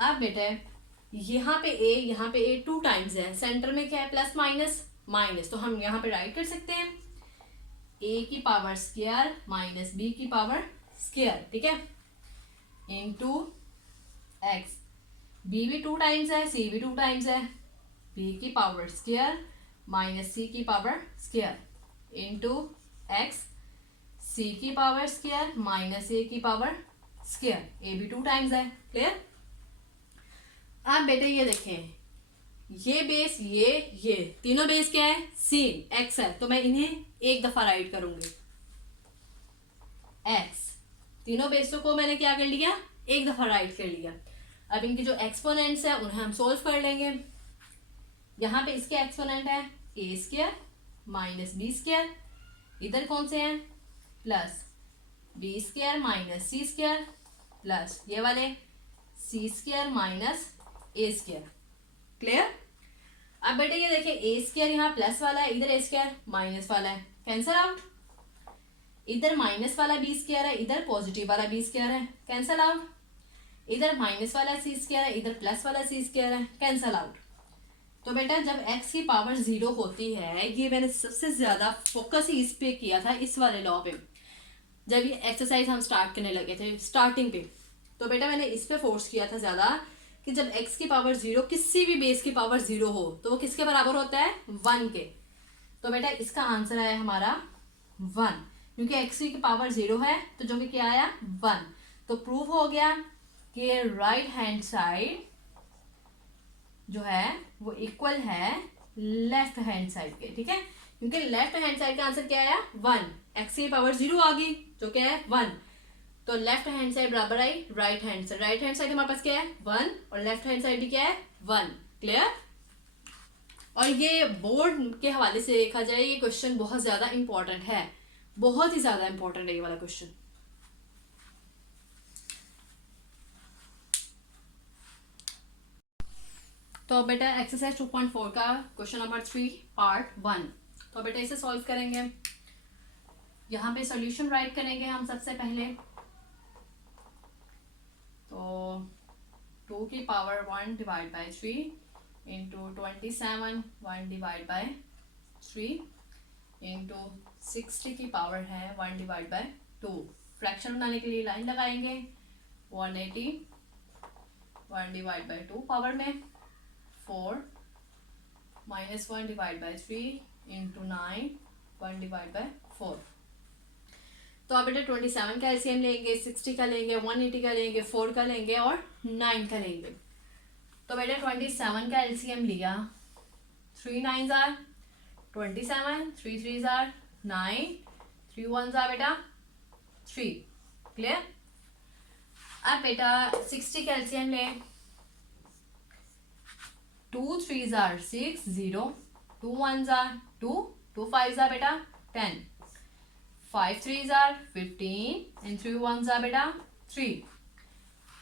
अब बेटा यहाँ पे ए 2 टाइम्स है, सेंटर में क्या है प्लस माइनस माइनस, तो हम यहाँ पे राइट कर सकते हैं ए की पावर स्क्वायर माइनस बी की पावर स्क्वायर, ठीक है, इनटू एक्स। बी भी 2 टाइम्स है, सी भी 2 टाइम्स है, बी की पावर स्क्वायर माइनस सी की पावर स्क्वायर इनटू एक्स, सी की पावर स्क्वायर माइनस ए की पावर स्क्वायर, ए भी 2 टाइम्स है। क्लियर? अब बेटे ये देखें, ये बेस ये तीनों बेस क्या है सेम एक्स है, तो मैं इन्हें एक दफा राइट करूंगी एक्स। तीनों बेसों को मैंने क्या कर लिया, एक दफा राइट कर लिया। अब इनकी जो एक्सपोनेंट्स है उन्हें हम सोल्व कर लेंगे। यहाँ पे इसके एक्सपोनेंट है ए स्क्वायर माइनस बी स्क्वायर, इधर कौन से हैं प्लस बी स्क्वायर माइनस सी स्क्वायर, प्लस ये वाले सी स्क्वायर माइनस ए स्क्वायर। क्लियर? अब बेटे ये देखिए ए स्क्वायर यहाँ प्लस वाला है, इधर ए स्क्वायर माइनस वाला है, कैंसल आउट। इधर माइनस वाला बी स्क्वायर है, इधर पॉजिटिव वाला बी स्क्वायर है, कैंसल आउट। इधर माइनस वाला सी स्क्वायर है, इधर प्लस वाला सी स्क्वायर है, कैंसल आउट। तो बेटा जब x की पावर 0 होती है, ये मैंने सबसे ज्यादा फोकस ही इस पे किया था, इस वाले लॉ पे, जब ये एक्सरसाइज हम स्टार्ट करने लगे थे स्टार्टिंग पे, तो बेटा मैंने इस पे फोर्स किया था ज्यादा कि जब x की पावर 0 किसी भी बेस की पावर 0 हो तो वो किसके बराबर होता है 1 के। तो बेटा इसका आंसर है हमारा 1, क्योंकि x की पावर 0 है तो जो कि क्या आया 1। तो प्रूव हो गया कि राइट हैंड साइड जो है वो इक्वल है लेफ्ट हैंड साइड के, ठीक है, क्योंकि लेफ्ट हैंड साइड का आंसर क्या आया 1, x की पावर 0 आ गई जो क्या है 1, तो लेफ्ट हैंड साइड बराबर आई right hand side. Right hand side हमारे पास क्या है 1 और लेफ्ट हैंड साइड भी क्या है 1। क्लियर? और ये बोर्ड के हवाले से देखा जाए ये क्वेश्चन बहुत ज्यादा इंपॉर्टेंट है, बहुत ही ज्यादा इंपॉर्टेंट है ये वाला क्वेश्चन। तो बेटा एक्सरसाइज 2.4 का क्वेश्चन नंबर 3 पार्ट 1, तो बेटा इसे सॉल्व करेंगे। यहाँ पे सॉल्यूशन राइट करेंगे हम सबसे पहले, तो 2 की power 1 divide by 3 into 27 1 divide by 3 into 60 की पावर है 1 डिवाइड बाई 2। फ्रैक्शन बनाने के लिए लाइन लगाएंगे 180 1 डिवाइड बाई 2 पावर में 4 minus 1 divide by 3 into 9 1 divide by 4। तो आप बेटा 27 का एलसीएम लेंगे, 60 का लेंगे, 180 का लेंगे, 4 का लेंगे और 9 का लेंगे। तो बेटा 27 का एलसीएम लिया, 3 9s are 27, 3 3s are 9, 3 1s are बेटा 3। क्लियर? अब बेटा 60 का एलसीएम ले, 2 3s are 6 0, 2 1s are 2, 2 5s are बेटा 10, 5 3s are 15 and 3 1s are बेटा 3।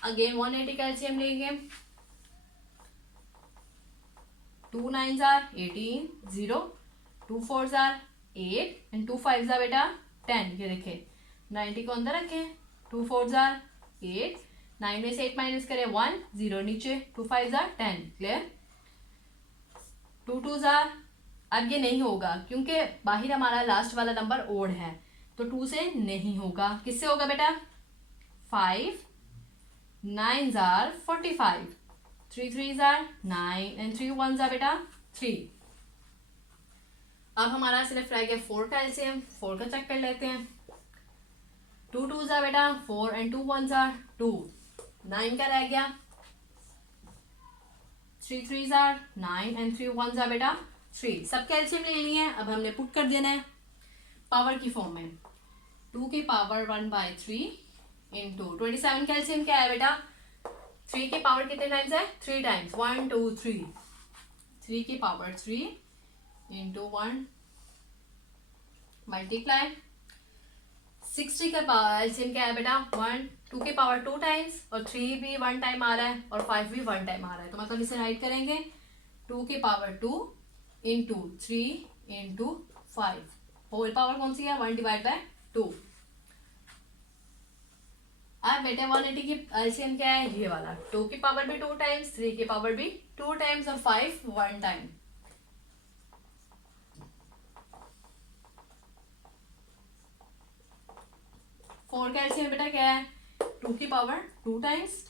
अगेन 180 का एलसीएम लेंगे, 2 9s are 18 0, 2 4s are 8 and 2 5s are बेटा 10। ये देखे 90 को अंदर रखें, 2 4s are 8, 9 में से 8 माइनस करें 1, 0 नीचे, 2 5s are 10। Clear? 2 2s are, अब ये नहीं होगा क्योंकि बाहर हमारा लास्ट वाला नंबर ओड है, तो 2 से नहीं होगा, किससे होगा बेटा 5 9s are 45, 3 3s are 9 and 3 1s are बेटा 3। अब हमारा सिर्फ रह गया 4 का एलसीएम, 4 का चेक कर लेते हैं। 2 2s are बेटा 4 and 2 1s are 2, 9 का रह गया, 3 3s are 9 and 3 1s are बेटा 3। सबके एलसीएम ले लिए हैं, अब हमने पुट कर देना है पावर की फॉर्म में। 2 की पावर 1 बाई 3 इंटू 27 का एलसीएम क्या है बेटा 3 की पावर कितने टाइम्स है 3 टाइम्स, 1 2 3, 3 की पावर 3 इंटू 1 मल्टीप्लाई 60 का एलसीएम क्या है बेटा 1, 2 की पावर 2 टाइम्स और 3 भी 1 टाइम आ रहा है और 5 भी 1 टाइम आ रहा है, तो मतलब इसे राइट करेंगे 2 की power 2 into 3 into 5, whole power कौन सी है 1 डिवाइड बाय 2। अब बेटा 180 की एलसीएम क्या है, ये वाला, 2 की पावर भी 2 टाइम्स, 3 की पावर भी 2 टाइम्स और 5 1 टाइम। फोर का एलसीएम बेटा क्या है, 2 की पावर 2 टाइम्स,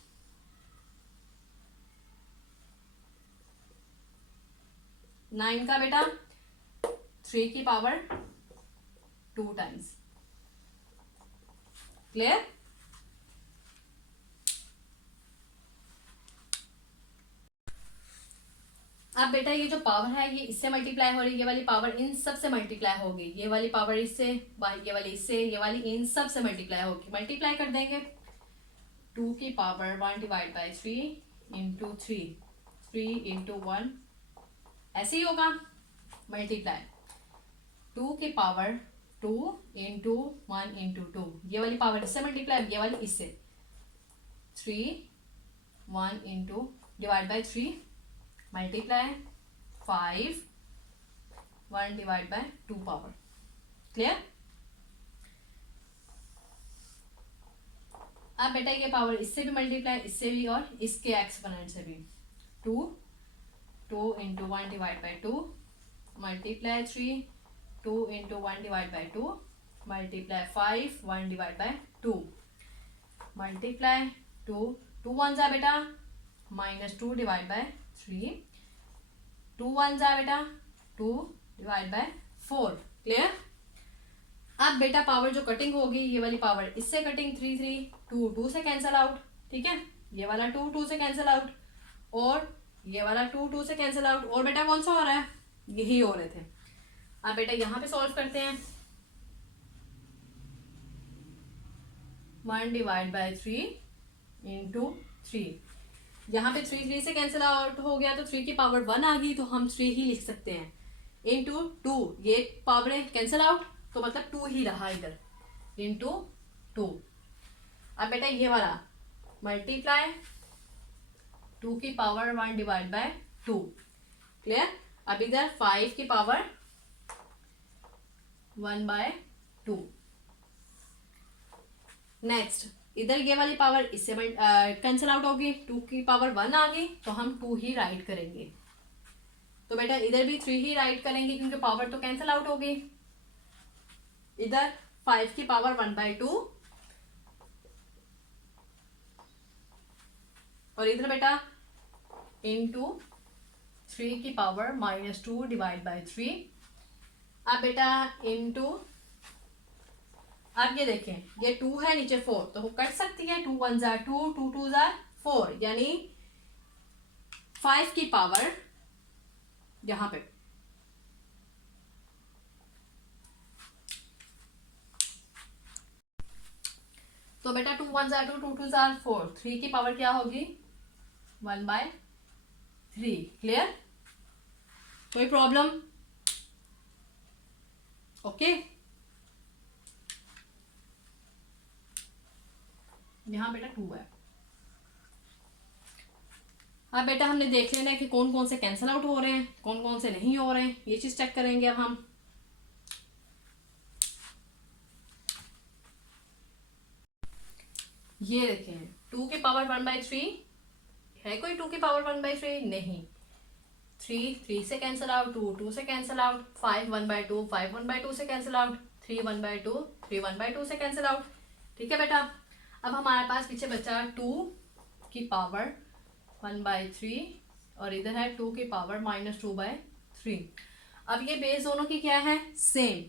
9 का बेटा 3 की पावर 2 टाइम्स। क्लियर? अब बेटा ये जो पावर है ये इससे मल्टीप्लाई हो रही है, ये वाली पावर इन सब से मल्टीप्लाई होगी, ये वाली पावर इससे, ये वाली इससे, ये वाली इन सब से मल्टीप्लाई होगी। मल्टीप्लाई कर देंगे, 2 की power 1 divide by 3 into 3 into 1, ऐसे ही होगा। मल्टीप्लाई 2 की पावर 2 इंटू 1 इंटू 2, ये वाली पावर इससे मल्टीप्लाई, ये वाली इससे, 3 1 into divide by 3 multiply 5 1 divide by 2 power. Clear? अब बेटा ये पावर इससे भी मल्टीप्लाई, इससे भी और इसके एक्सपोनेंट से भी, 2 into 1 divide by 2 multiply 3 2 into 1 divide by 2 multiply 5 1 divide by 2 multiply 2 2 1 जा बेटा -2 डिवाइड बाय 3, 2 1 जा बेटा 2 डिवाइड बाय 4। क्लियर? अब बेटा पावर जो कटिंग होगी, ये वाली पावर इससे कटिंग, 3 3 2 2 से कैंसल आउट, ठीक है, ये वाला 2 2 से कैंसल आउट और ये वाला 2 2 से कैंसल आउट। और बेटा कौन सा हो रहा है, यही हो रहे थे। अब बेटा यहां पे सॉल्व करते हैं, 1 डिवाइड बाय 3 इंटू 3, यहाँ पे 3 3 से कैंसिल आउट हो गया तो 3 की पावर 1 आ गई, तो हम 3 ही लिख सकते हैं, इंटू 2, ये पावर कैंसिल आउट तो मतलब 2 ही रहा इधर, इंटू 2। अब बेटा ये वाला मल्टीप्लाई 2 की पावर 1 डिवाइड बाय 2। क्लियर? अब इधर 5 की पावर 1 बाय 2। नेक्स्ट इधर ये वाली पावर इससे कैंसिल आउट होगी, 2 की पावर 1 आ गई तो हम 2 ही राइट करेंगे। तो बेटा इधर भी 3 ही राइट करेंगे क्योंकि पावर तो कैंसिल आउट होगी। इधर 5 की पावर 1 बाय 2 और इधर बेटा इंटू 3 की पावर -2 डिवाइड बाय 3। अब बेटा इंटू, अब ये देखें ये 2 है नीचे 4 तो वो कट सकती है, 2 1 जार 2 2 2 जार 4, यानी 5 की पावर यहां पे तो बेटा 2 1 जार 2 2 2 जार 4, 3 की पावर क्या होगी 1 बाय 3। क्लियर? कोई प्रॉब्लम? ओके, यहां बेटा 2 है। अब बेटा हमने देख लेना है कि कौन कौन से कैंसिल आउट हो रहे हैं, कौन कौन से नहीं हो रहे हैं, ये चीज चेक करेंगे अब हम। ये देखें 2 की पावर 1 बाई 3 है, कोई 2 की पावर 1 बाई 3 नहीं, 3 3 से कैंसिल आउट, 2 2 से कैंसिल आउट, 5 1 बाई 2 5 1 बाई 2 से कैंसिल आउट, 3 1 बाई 2 3 1 बाई 2 से कैंसिल आउट। ठीक है बेटा, अब हमारे पास पीछे बचा 2 की पावर 1 बाई 3 और इधर है 2 की पावर -2 बाई 3। अब ये बेस दोनों की क्या है, सेम।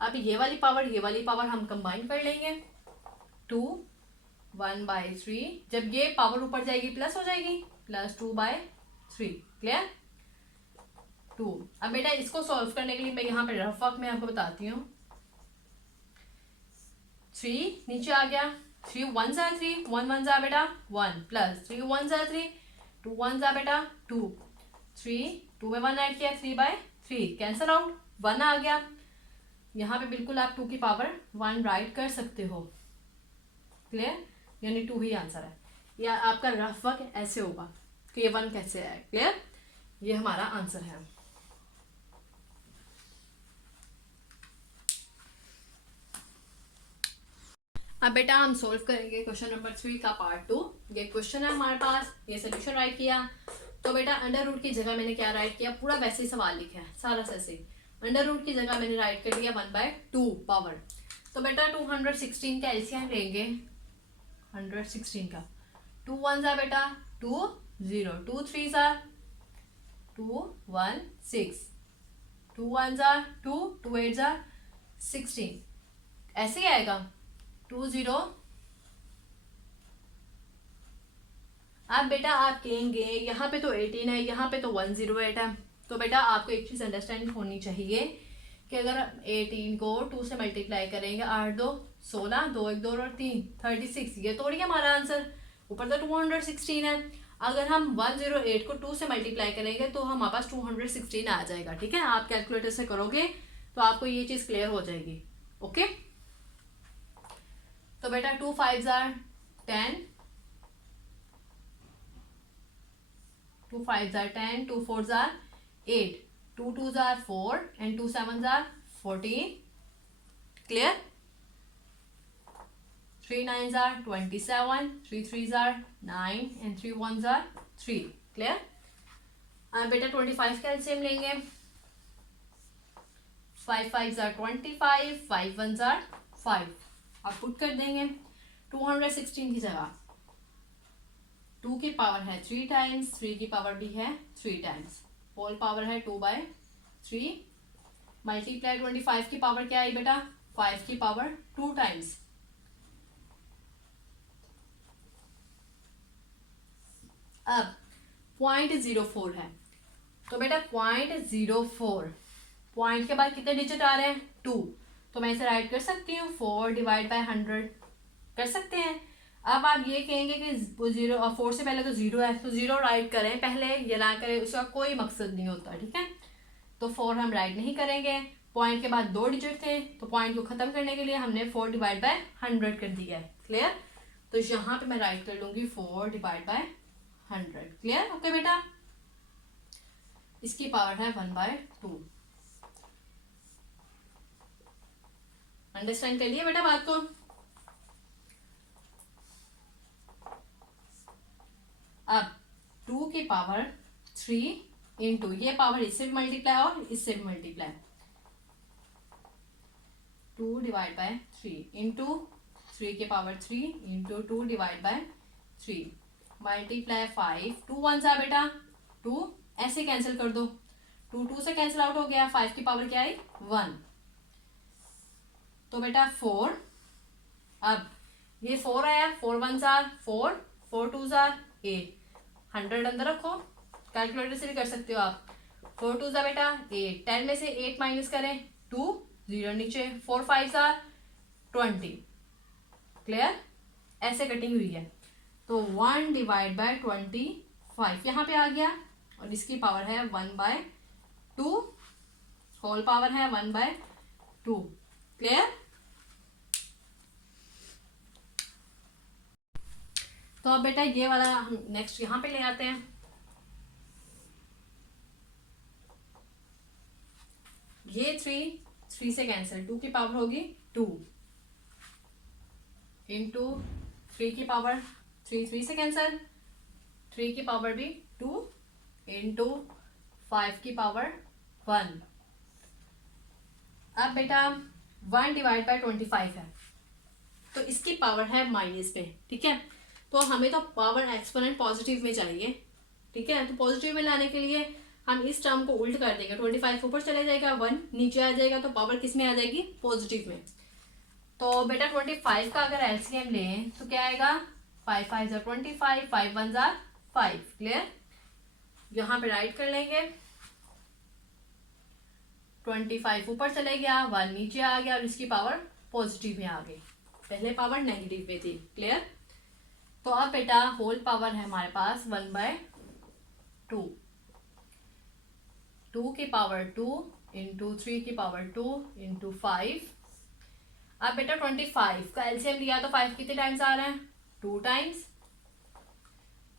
अब ये वाली पावर हम कंबाइन कर लेंगे, 2 1 बाई 3, जब ये पावर ऊपर जाएगी प्लस हो जाएगी, +2 बाई 3। क्लियर? 2। अब बेटा इसको सॉल्व करने के लिए मैं यहाँ पे रफ वर्क में आपको बताती हूँ, 3 नीचे आ गया, 3 1 जा 3 1 1 जा बेटा 1 प्लस 3 1 जा 3 2 1 जा बेटा 2 3 2 में 1 ऐड किया 3 बाय 3 कैंसल आउट 1 आ गया। यहाँ पे बिल्कुल आप 2 की पावर 1 राइट कर सकते हो। क्लियर? यानी 2 ही आंसर है, या आपका रफ वर्क ऐसे होगा कि ये 1 कैसे है। क्लियर? ये हमारा आंसर है। अब बेटा हम सोल्व करेंगे क्वेश्चन नंबर 3 का पार्ट 2। ये क्वेश्चन है हमारे पास, ये सोल्यूशन राइट किया। तो बेटा अंडर रूट की जगह मैंने क्या राइट किया, पूरा वैसे ही सवाल लिखा है सारा से। अंडर रूट की जगह मैंने राइट कर लिया 1/2 पावर। तो बेटा 216 का एलसीएम लेंगे, 116 का 2 1 जा बेटा 2 0, 2 3 जा 2 1 6, 2 1 जा 2, 2 8 जा 16, ऐसे ही आएगा 2 0। अब बेटा आप कहेंगे यहाँ पे तो 18 है, यहाँ पे तो 108 है। तो बेटा आपको एक चीज अंडरस्टैंडिंग होनी चाहिए कि अगर 18 को 2 से मल्टीप्लाई करेंगे, 8 2 16, 2 1 2 और 3 36, ये तो नहीं हमारा आंसर, ऊपर तो 216 है। अगर हम 108 को 2 से मल्टीप्लाई करेंगे तो हमारे पास 216 आ जाएगा। ठीक है, आप कैलकुलेटर से करोगे तो आपको ये चीज क्लियर हो जाएगी। ओके, तो बेटा 2 5 jar 10, 2 5 jar 10, 2 4 jar 8, 2 2 jar 4 and 2 7 jar 14, clear. 3 9 jar 27, 3 3 jar 9 and 3 1 jar 3, clear. बेटा 25 का एलसीएम लेंगे, 5 5 जार 25, 5 1 जार 5, आप पुट कर देंगे 216 की जगह 2 की पावर है 3 टाइम्स, 3 की पावर भी है 3 टाइम्स, होल पावर है 2/3, मल्टीप्लाई 25 की पावर क्या आई बेटा 5 की पावर 2 टाइम्स। अब 0.04 है, तो बेटा 0.04, पॉइंट के बाद कितने डिजिट आ रहे हैं 2, तो मैं इसे राइट कर सकती हूँ 4 डिवाइड बाय 100, कर सकते हैं। अब आप ये कहेंगे कि 0 और 4 से पहले तो 0 है, तो 0 राइट करें पहले, ये ना करें, उसका कोई मकसद नहीं होता। ठीक है, तो 4 हम राइट नहीं करेंगे। पॉइंट के बाद 2 डिजिट थे, तो पॉइंट को खत्म करने के लिए हमने 4 डिवाइड बाय 100 कर दिया है, क्लियर। तो यहाँ पे मैं राइट कर लूंगी 4 डिवाइड बाय 100, क्लियर। ओके बेटा, इसकी पावर है 1/2। अंडरस्टैंड कर लिए बेटा बात को। अब 2 की पावर 3 इंटू ये पावर इससे भी मल्टीप्लाई और इससे भी मल्टीप्लाई, 2 डिवाइड बाय 3 इंटू 3 की power 3 into 2 divide by 3 multiply 5, 2 1 सा बेटा 2, ऐसे कैंसिल कर दो, 2 2 से कैंसिल आउट हो गया, 5 की पावर क्या आई 1, तो बेटा 4। अब ये 4 आया, 4 1 जार 4, 4 2 जार 8, 100 अंदर रखो, कैलकुलेटर से भी कर सकते हो आप। 4 2 जार बेटा 8, 10 में से 8 माइनस करें 2, 0 नीचे, 4 5 जार 20, क्लियर, ऐसे कटिंग हुई है। तो 1 डिवाइड बाय 25 यहाँ पे आ गया, और इसकी पावर है 1/2, होल पावर है 1/2, क्लियर। तो अब बेटा ये वाला हम नेक्स्ट यहाँ पे ले आते हैं। ये 3 से कैंसिल, 2 की पावर होगी 2 इंटू 3 की पावर 3 से कैंसिल, 3 की पावर भी 2 इंटू 5 की पावर 1। अब बेटा 1 डिवाइड बाय 25 है, तो इसकी पावर है माइनस में। ठीक है, तो हमें तो पावर एक्सपोनेंट पॉजिटिव में चाहिए। ठीक है, तो पॉजिटिव में लाने के लिए हम इस टर्म को उल्ट कर देंगे, 25 ऊपर चले जाएगा, 1 नीचे आ जाएगा, तो पावर किस में आ जाएगी पॉजिटिव में। तो बेटा 25 का अगर एलसीएम लें तो क्या आएगा 5 5 जार 25, 5 1 जार 5, क्लियर। यहाँ पे राइट कर लेंगे, 25 ऊपर चले गया, 1 नीचे आ गया, और इसकी पावर पॉजिटिव में आ गई, पहले पावर नेगेटिव में थी, क्लियर। तो अब बेटा होल पावर है हमारे पास 1/2, 2 की पावर 2 इंटू 3 की पावर 2 इंटू 5। अब बेटा 25 का एलसीएम लिया तो 5 कितने टाइम्स आ रहे हैं 2 टाइम्स,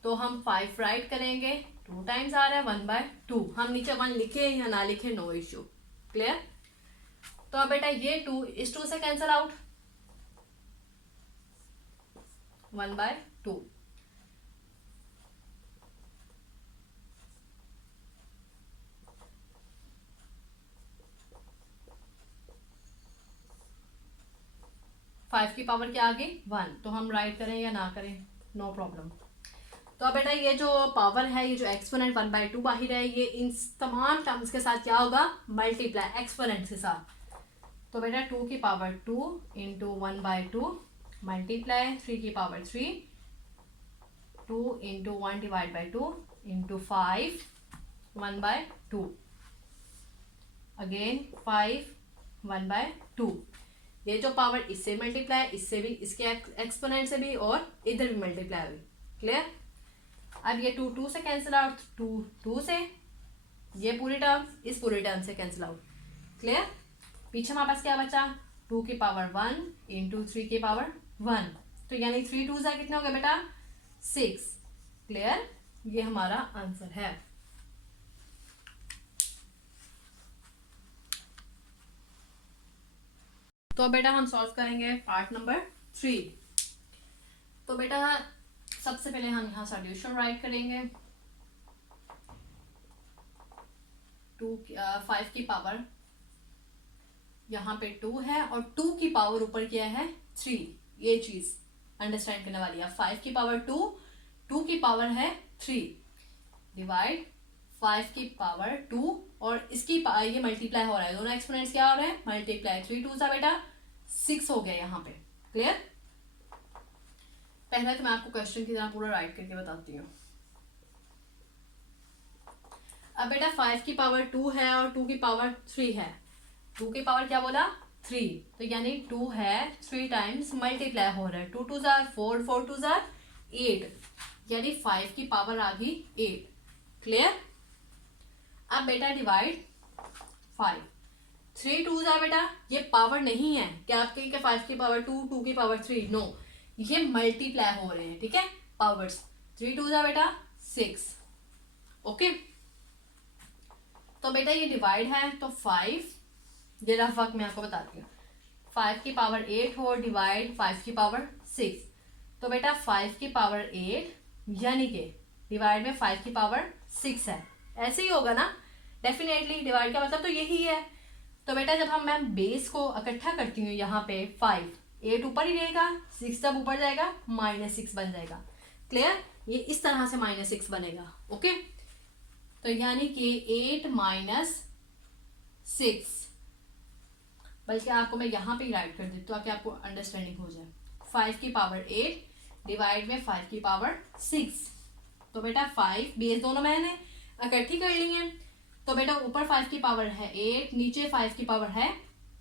तो हम 5 राइट करेंगे, 2 टाइम्स आ रहा है 1/2, हम नीचे 1 लिखे या ना लिखे नो इश्यू, क्लियर। तो अब बेटा ये 2 इस 2 से कैंसिल आउट, 1/2। फाइव की पावर क्या आ गई 1, तो हम राइट करें या ना करें, नो प्रॉब्लम। तो अब बेटा ये जो पावर है, ये जो एक्सपोनेंट 1/2 बाहर है, ये इन तमाम टर्म्स के साथ क्या होगा, मल्टीप्लाई एक्सपोनेंट के साथ। तो बेटा 2 की पावर 2 इंटू 1/2 मल्टीप्लाई 3 की power 3, 2 into 1 divide by 2 into 5 1/2, again 5 1/2। ये जो पावर इससे मल्टीप्लाई, इससे भी, इसके एक्सपोनेंट से भी, और इधर भी मल्टीप्लाई हुई। क्लियर। अब ये 2 2 से कैंसिल आउट, 2 2 से, ये पूरी टर्म इस पूरी टर्म से कैंसिल आउट। क्लियर। पीछे हमारे पास क्या बचा, 2 की पावर 1 इंटू 3 की पावर 1, तो यानी 3 2 से कितने हो गए बेटा 6। क्लियर। ये हमारा आंसर है। तो बेटा हम सॉल्व करेंगे पार्ट नंबर 3। तो बेटा सबसे पहले हम यहाँ सॉल्यूशन राइट करेंगे। 5 की पावर यहाँ पे 2 है और 2 की पावर ऊपर क्या है 3, ये चीज अंडरस्टैंड करने वाली है। 5 की पावर 2, 2 की पावर है 3, डिवाइड 5 की पावर 2 और इसकी ये मल्टीप्लाई हो रहा है, दोनों एक्सपोनेंट्स क्या हो रहे हैं मल्टीप्लाई, 3 2 सा बेटा 6 हो गया यहाँ पे। क्लियर। पहले तो मैं आपको क्वेश्चन की तरह पूरा राइट करके बताती हूँ। अब बेटा 5 की पावर 2 है और 2 की पावर 3 है। 2 की पावर क्या बोला 3, तो यानी 2 है 3 टाइम्स मल्टीप्लाई हो रहा है, 2 2 जार 4, 4 2 जार 8, यानी 5 की पावर आ गई 8। क्लियर। अब बेटा डिवाइड 5, 3 2 जार बेटा ये पावर नहीं है क्या आपके, 5 की पावर 2, 2 की पावर 3, नो, ये मल्टीप्लाई हो रहे हैं। ठीक है, पावर्स, 3 2 जार बेटा 6। ओके। तो बेटा ये डिवाइड है, तो 5, ये रफ वर्क मैं आपको बताती हूँ, 5 की पावर 8 हो डिवाइड 5 की पावर 6, तो बेटा 5 की पावर 8 यानी कि डिवाइड में 5 की पावर 6 है, ऐसे ही होगा ना डेफिनेटली, डिवाइड का मतलब तो यही है। तो बेटा जब हम मैं बेस को इकट्ठा करती हूँ यहाँ पे 5, 8 ऊपर ही रहेगा, 6 जब ऊपर जाएगा -6 बन जाएगा। क्लियर। ये इस तरह से -6 बनेगा। ओके। तो यानी कि 8 - 6, बल्कि आपको मैं यहाँ पे ही राइट कर देती हूँ ताकि आपको अंडरस्टैंडिंग हो जाए। 5 की पावर 8 डिवाइड में 5 की पावर 6, तो बेटा 5 बेस दोनों मैंने इकट्ठी कर ली है, तो बेटा ऊपर 5 की पावर है 8, नीचे 5 की पावर है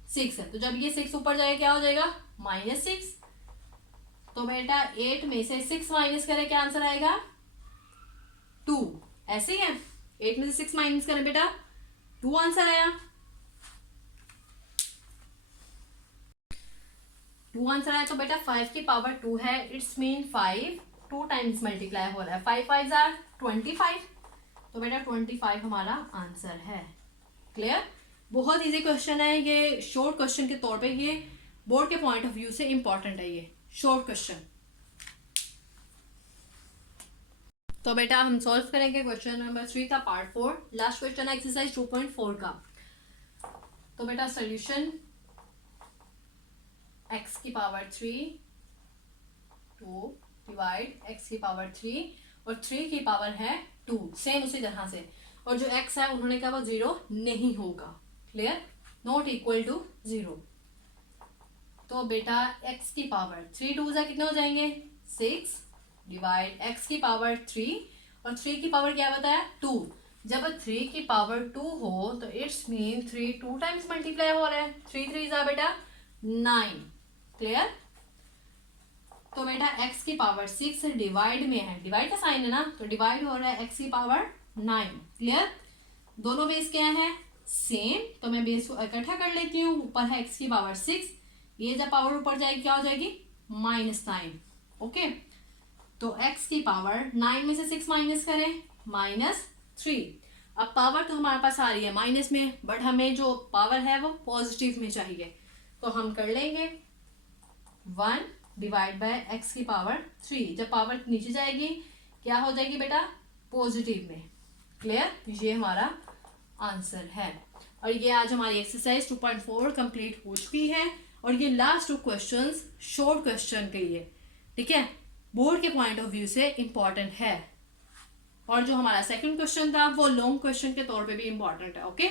6 है, तो जब ये 6 ऊपर जाएगा क्या हो जाएगा -6, तो बेटा 8 में से 6 माइनस करें क्या आंसर आएगा 2, ऐसे ही है, 8 में से 6 माइनस करें बेटा 2 आंसर आया, 2 आंसर आया। तो बेटा 5 की पावर 2 है, इट्स मीन 5 2 टाइम्स मल्टीप्लाई हो रहा है, 5 5 जार 25, तो बेटा 25 हमारा आंसर है। क्लियर। बहुत इजी क्वेश्चन है ये, शॉर्ट क्वेश्चन के तौर पे, ये बोर्ड के पॉइंट ऑफ व्यू से इंपॉर्टेंट है ये शॉर्ट क्वेश्चन। तो बेटा हम सॉल्व करेंगे क्वेश्चन नंबर 3 का पार्ट 4, लास्ट क्वेश्चन है एक्सरसाइज 2.4 का। तो बेटा सोल्यूशन x की पावर 3 2 डिवाइड x की पावर 3 और 3 की पावर है 2, सेम उसी तरह से, और जो x है उन्होंने कहा वो 0 नहीं होगा। Clear, not equal to 0। तो बेटा x की पावर 3 2 जा कितने हो जाएंगे 6 डिवाइड x की पावर 3 और 3 की पावर क्या बताया 2। जब 3 की पावर 2 हो तो इट्स मीन 3 2 टाइम्स मल्टीप्लाई हो रहा है, 3 3 जा बेटा 9। क्लियर। तो बेटा x की पावर 6 डिवाइड में है, डिवाइड का साइन है ना, तो डिवाइड हो रहा है x की पावर 9। क्लियर। दोनों बेस क्या है सेम, तो मैं बेस को इकट्ठा कर लेती हूँ, ऊपर है x की पावर 6, ये जब पावर ऊपर जाएगी क्या हो जाएगी -9। ओके। तो x की पावर 9 में से 6 माइनस करें -3। अब पावर तो हमारे पास आ रही है माइनस में, बट हमें जो पावर है वो पॉजिटिव में चाहिए, तो हम कर लेंगे 1 डिवाइड बाय एक्स की पावर 3। जब पावर नीचे जाएगी क्या हो जाएगी बेटा, पॉजिटिव में। क्लियर, ये हमारा आंसर है। और ये आज हमारी एक्सरसाइज 2.4 कंप्लीट हो चुकी है। और ये लास्ट 2 क्वेश्चंस शॉर्ट क्वेश्चन के लिए, ठीक है, बोर्ड के पॉइंट ऑफ व्यू से इंपॉर्टेंट है। और जो हमारा सेकंड क्वेश्चन था वो लॉन्ग क्वेश्चन के तौर पे भी इंपॉर्टेंट है। ओके।